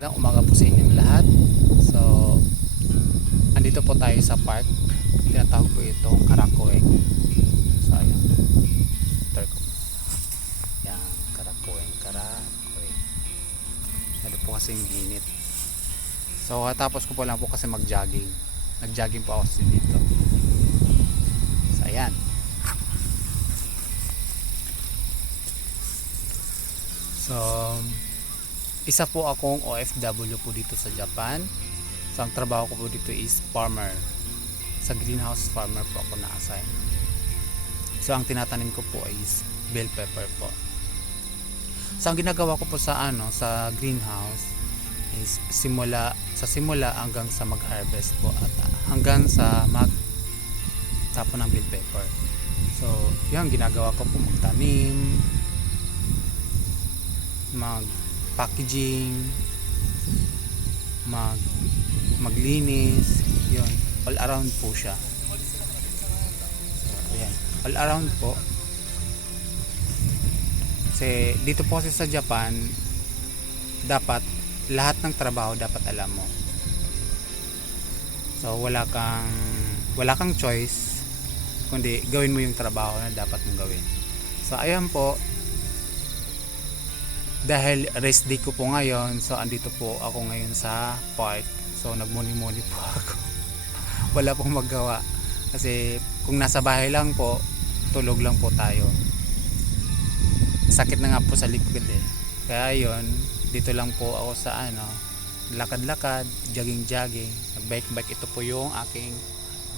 Magandang umaga po sa inyong lahat. So, andito po tayo sa park. Tinatawag po itong Karakoeng. So, ayan. Turn ko. Yan, Karakoeng. Ano po kasing init. So, katapos ko po lang po kasi mag-jogging. Nag-jogging po ako dito. So, ayan. So, isa po akong OFW po dito sa Japan. So ang trabaho ko po dito is farmer. Sa greenhouse farmer po ako na-assign. So ang tinatanim ko po is bell pepper po. So ang ginagawa ko po sa greenhouse is simula hanggang sa mag-harvest po at hanggang sa magtapon ng bell pepper. So yan ginagawa ko po, magtanim, packaging, maglinis, yun, all around po siya. So, ayan, all around po. Kasi dito po kasi sa Japan, dapat lahat ng trabaho dapat alam mo. So wala kang choice kundi gawin mo yung trabaho na dapat mong gawin. So ayan po, dahil rest day ko po ngayon, so andito po ako ngayon sa park. So nagmuni-muni po ako. Wala pong magawa kasi kung nasa bahay lang po, tulog lang po tayo. Sakit na nga po sa likod eh. Kaya yon, dito lang po ako sa lakad-lakad, jogging. Nag-bike. Ito po yung aking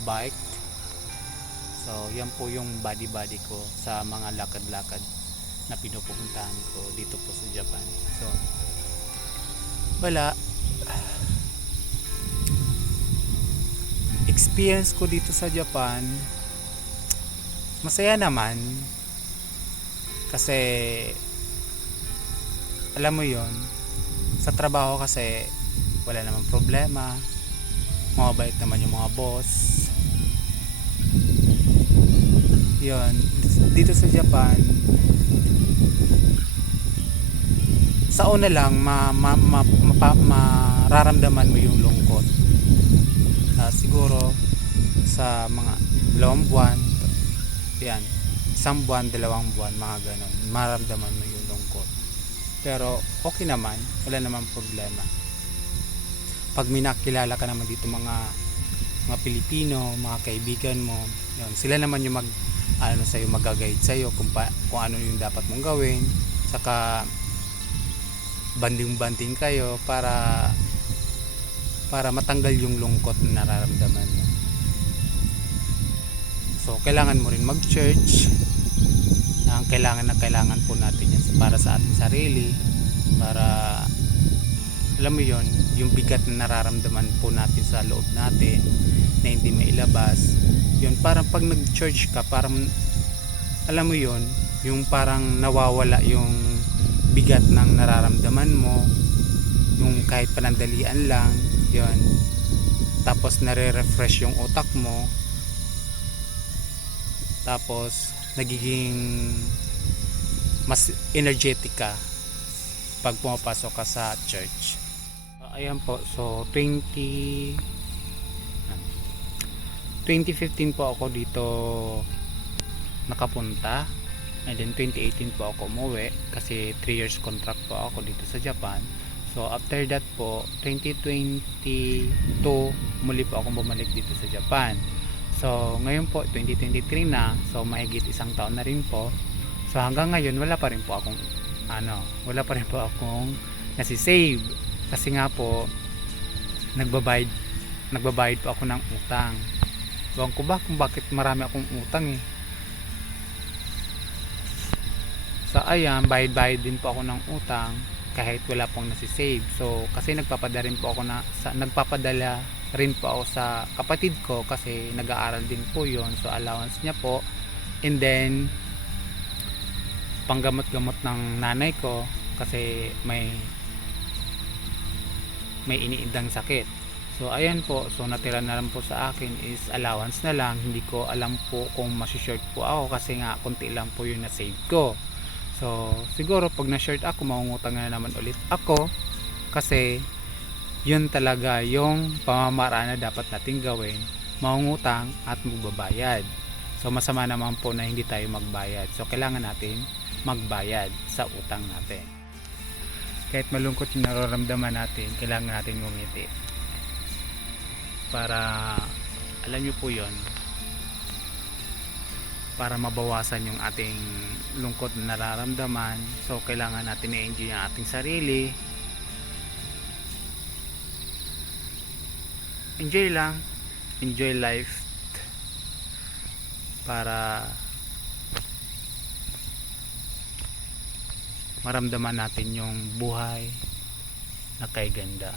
bike. So yan po yung body ko sa mga lakad-lakad na pinupuntahan ko dito po sa Japan. So wala, experience ko dito sa Japan masaya naman kasi alam mo yon, sa trabaho kasi wala namang problema, mabait naman yung mga boss. Yon, dito sa Japan sa una lang mararamdaman mo yung lungkot. Siguro sa mga 2 buwan, yan, 1 buwan, 2 buwan, mga ganon, mararamdaman mo yung lungkot. Pero okay naman, wala namang problema. Pag may nakilala ka naman dito mga Pilipino, mga kaibigan mo, yun, sila naman yung mag-guide sa'yo kung ano yung dapat mong gawin. Saka banding kayo para matanggal yung lungkot na nararamdaman mo. So kailangan mo rin mag-church. Kailangan po natin yan para sa ating sarili, para alam mo yon, yung bigat na nararamdaman po natin sa loob natin na hindi mailabas. Yun, parang pag nag-church ka, parang alam mo yon, yung parang nawawala yung bigat ng nararamdaman mo, yung kahit panandalian lang, yon. Tapos nare-refresh yung utak mo, tapos nagiging mas energetic ka pag pumapasok ka sa church. Ayan po, so 2015 po ako dito nakapunta, and then 2018 po ako umuwi kasi 3 years contract po ako dito sa Japan. So after that po 2022 muli po akong bumalik dito sa Japan. So ngayon po 2023 na, so mahigit 1 taon na rin po. So hanggang ngayon wala pa rin po akong nasi-save kasi nga po nagbabayad po ako ng utang. Ewan ko ba kung bakit marami akong utang eh. So ayan, bayad din po ako ng utang kahit wala pong nasi-save. So kasi nagpapadala rin po ako sa kapatid ko kasi nag-aaral din po yon. So allowance niya po, and then panggamot-gamot ng nanay ko kasi may iniindang sakit. So ayan po, so natira na lang po sa akin is allowance na lang. Hindi ko alam po kung masishort po ako kasi nga konti lang po yung na-save ko. So siguro pag na-short ako, mangungutang na naman ulit ako. Kasi yun talaga yung pamamaraan na dapat nating gawin, mangungutang at magbabayad. So masama naman po na hindi tayo magbayad. So kailangan natin magbayad sa utang natin. Kahit malungkot yung nararamdaman natin, kailangan natin ngumiti. Para, alam nyo po yon, para mabawasan yung ating lungkot na nararamdaman. So kailangan natin i-enjoy ang ating sarili. Enjoy lang, enjoy life, para maramdaman natin yung buhay na kay ganda.